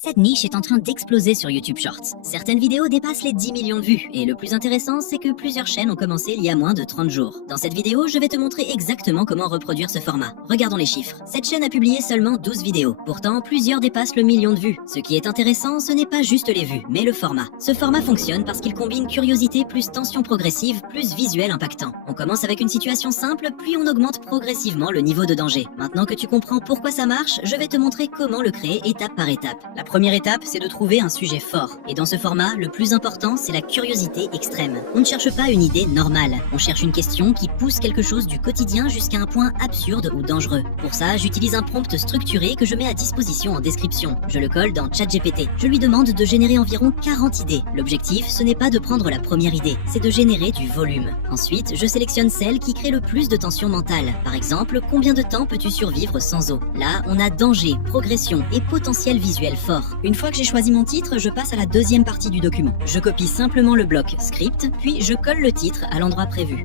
Cette niche est en train d'exploser sur YouTube Shorts. Certaines vidéos dépassent les 10 millions de vues, et le plus intéressant, c'est que plusieurs chaînes ont commencé il y a moins de 30 jours. Dans cette vidéo, je vais te montrer exactement comment reproduire ce format. Regardons les chiffres. Cette chaîne a publié seulement 12 vidéos. Pourtant, plusieurs dépassent le million de vues. Ce qui est intéressant, ce n'est pas juste les vues, mais le format. Ce format fonctionne parce qu'il combine curiosité plus tension progressive, plus visuel impactant. On commence avec une situation simple, puis on augmente progressivement le niveau de danger. Maintenant que tu comprends pourquoi ça marche, je vais te montrer comment le créer étape par étape. La première étape, c'est de trouver un sujet fort. Et dans ce format, le plus important, c'est la curiosité extrême. On ne cherche pas une idée normale. On cherche une question qui pousse quelque chose du quotidien jusqu'à un point absurde ou dangereux. Pour ça, j'utilise un prompt structuré que je mets à disposition en description. Je le colle dans ChatGPT. Je lui demande de générer environ 40 idées. L'objectif, ce n'est pas de prendre la première idée, c'est de générer du volume. Ensuite, je sélectionne celle qui crée le plus de tension mentale. Par exemple, combien de temps peux-tu survivre sans eau? Là, on a danger, progression et potentiel visuel fort. Une fois que j'ai choisi mon titre, je passe à la deuxième partie du document. Je copie simplement le bloc script, puis je colle le titre à l'endroit prévu.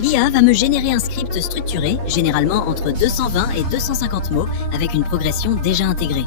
L'IA va me générer un script structuré, généralement entre 220 et 250 mots, avec une progression déjà intégrée.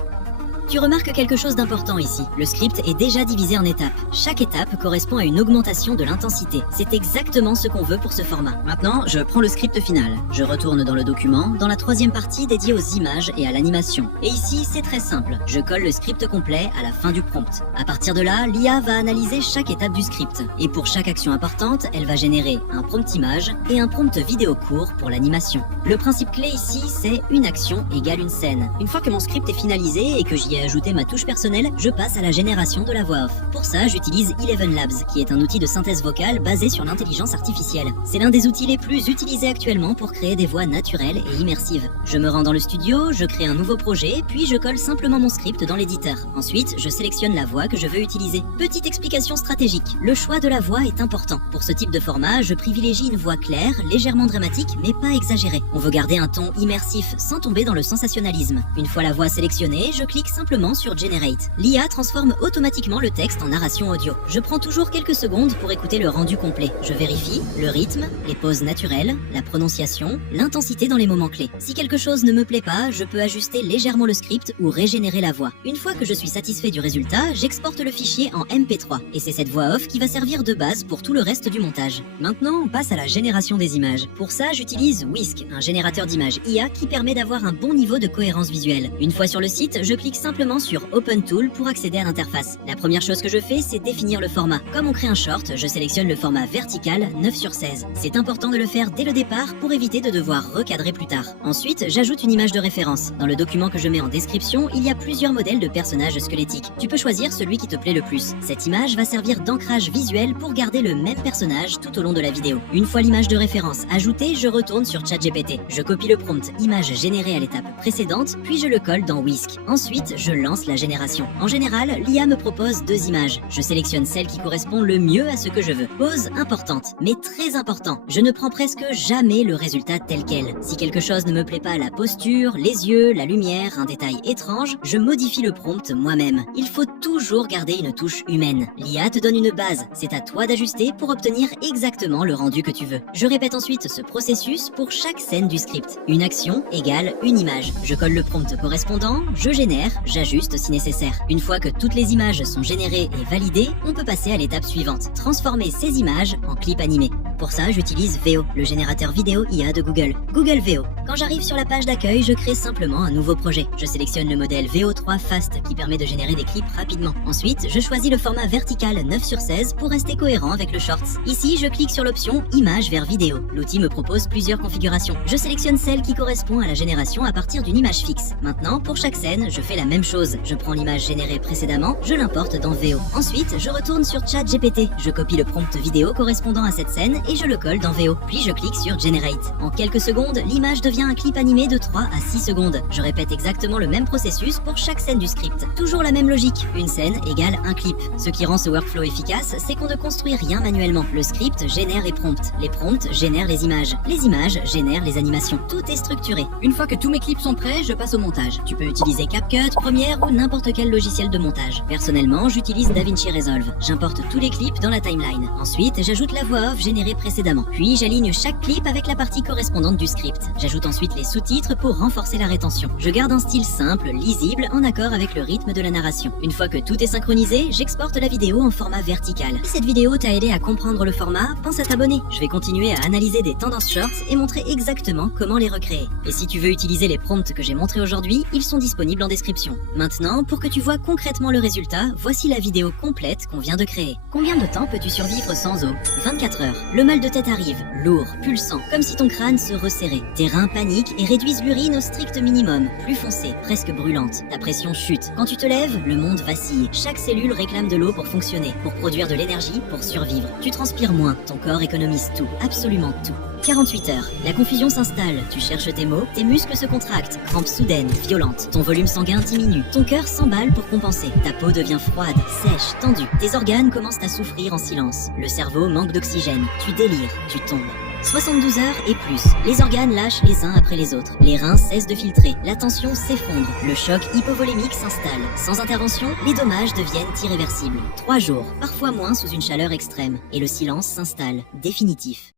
Tu remarques quelque chose d'important ici. Le script est déjà divisé en étapes. Chaque étape correspond à une augmentation de l'intensité. C'est exactement ce qu'on veut pour ce format. Maintenant, je prends le script final. Je retourne dans le document, dans la troisième partie dédiée aux images et à l'animation. Et ici, c'est très simple. Je colle le script complet à la fin du prompt. À partir de là, l'IA va analyser chaque étape du script. Et pour chaque action importante, elle va générer un prompt image et un prompt vidéo court pour l'animation. Le principe clé ici, c'est une action égale une scène. Une fois que mon script est finalisé et que j'y ai ajouté ma touche personnelle, je passe à la génération de la voix off. Pour ça, j'utilise Eleven Labs, qui est un outil de synthèse vocale basé sur l'intelligence artificielle. C'est l'un des outils les plus utilisés actuellement pour créer des voix naturelles et immersives. Je me rends dans le studio, je crée un nouveau projet, puis je colle simplement mon script dans l'éditeur. Ensuite, je sélectionne la voix que je veux utiliser. Petite explication stratégique, le choix de la voix est important. Pour ce type de format, je privilégie une voix claire, légèrement dramatique, mais pas exagérée. On veut garder un ton immersif sans tomber dans le sensationnalisme. Une fois la voix sélectionnée, je clique simplement sur Generate. L'IA transforme automatiquement le texte en narration audio. Je prends toujours quelques secondes pour écouter le rendu complet. Je vérifie le rythme, les pauses naturelles, la prononciation, l'intensité dans les moments clés. Si quelque chose ne me plaît pas, je peux ajuster légèrement le script ou régénérer la voix. Une fois que je suis satisfait du résultat, j'exporte le fichier en MP3. Et c'est cette voix off qui va servir de base pour tout le reste du montage. Maintenant, on passe à la génération des images. Pour ça, j'utilise Whisk, un générateur d'images IA qui permet d'avoir un bon niveau de cohérence visuelle. Une fois sur le site, je clique simplement sur Open Tool pour accéder à l'interface. La première chose que je fais, c'est définir le format. Comme on crée un short, je sélectionne le format vertical 9/16. C'est important de le faire dès le départ pour éviter de devoir recadrer plus tard. Ensuite, j'ajoute une image de référence. Dans le document que je mets en description, il y a plusieurs modèles de personnages squelettiques. Tu peux choisir celui qui te plaît le plus. Cette image va servir d'ancrage visuel pour garder le même personnage tout au long de la vidéo. Une fois l'image de référence ajoutée, je retourne sur ChatGPT. Je copie le prompt image générée à l'étape précédente, puis je le colle dans Whisk. Ensuite, je lance la génération. En général, l'IA me propose deux images. Je sélectionne celle qui correspond le mieux à ce que je veux. Pause importante, mais très important. Je ne prends presque jamais le résultat tel quel. Si quelque chose ne me plaît pas, la posture, les yeux, la lumière, un détail étrange, je modifie le prompt moi-même. Il faut toujours garder une touche humaine. L'IA te donne une base. C'est à toi d'ajuster pour obtenir exactement le rendu que tu veux. Je répète ensuite ce processus pour chaque scène du script. Une action égale une image. Je colle le prompt correspondant, je génère, j'ajuste si nécessaire. Une fois que toutes les images sont générées et validées, on peut passer à l'étape suivante, transformer ces images en clips animés. Pour ça, j'utilise Veo, le générateur vidéo IA de Google. Google Veo. Quand j'arrive sur la page d'accueil, je crée simplement un nouveau projet. Je sélectionne le modèle VO3 Fast qui permet de générer des clips rapidement. Ensuite, je choisis le format vertical 9/16 pour rester cohérent avec le Shorts. Ici, je clique sur l'option Image vers vidéo. L'outil me propose plusieurs configurations. Je sélectionne celle qui correspond à la génération à partir d'une image fixe. Maintenant, pour chaque scène, je fais la même chose. Je prends l'image générée précédemment, je l'importe dans Veo. Ensuite, je retourne sur ChatGPT. Je copie le prompt vidéo correspondant à cette scène et je le colle dans Veo. Puis je clique sur Generate. En quelques secondes, l'image devient un clip animé de 3 à 6 secondes. Je répète exactement le même processus pour chaque scène du script. Toujours la même logique. Une scène égale un clip. Ce qui rend ce workflow efficace, c'est qu'on ne construit rien manuellement. Le script génère les prompts. Les prompts génèrent les images. Les images génèrent les animations. Tout est structuré. Une fois que tous mes clips sont prêts, je passe au montage. Tu peux utiliser CapCut, Premiere ou n'importe quel logiciel de montage. Personnellement, j'utilise DaVinci Resolve. J'importe tous les clips dans la timeline. Ensuite, j'ajoute la voix off générée montré précédemment. Puis j'aligne chaque clip avec la partie correspondante du script. J'ajoute ensuite les sous-titres pour renforcer la rétention. Je garde un style simple, lisible, en accord avec le rythme de la narration. Une fois que tout est synchronisé, j'exporte la vidéo en format vertical. Si cette vidéo t'a aidé à comprendre le format, pense à t'abonner. Je vais continuer à analyser des tendances shorts et montrer exactement comment les recréer. Et si tu veux utiliser les prompts que j'ai montrés aujourd'hui, ils sont disponibles en description. Maintenant, pour que tu vois concrètement le résultat, voici la vidéo complète qu'on vient de créer. Combien de temps peux-tu survivre sans eau? 24 heures. Le mal de tête arrive, lourd, pulsant, comme si ton crâne se resserrait. Tes reins paniquent et réduisent l'urine au strict minimum, plus foncée, presque brûlante. Ta pression chute. Quand tu te lèves, le monde vacille. Chaque cellule réclame de l'eau pour fonctionner, pour produire de l'énergie, pour survivre. Tu transpires moins, ton corps économise tout, absolument tout. 48 heures. La confusion s'installe. Tu cherches tes mots, tes muscles se contractent, crampes soudaines, violentes. Ton volume sanguin diminue. Ton cœur s'emballe pour compenser. Ta peau devient froide, sèche, tendue. Tes organes commencent à souffrir en silence. Le cerveau manque d'oxygène. Tu délires, tu tombes. 72 heures et plus. Les organes lâchent les uns après les autres. Les reins cessent de filtrer. La tension s'effondre. Le choc hypovolémique s'installe. Sans intervention, les dommages deviennent irréversibles. 3 jours, parfois moins sous une chaleur extrême. Et le silence s'installe, définitif.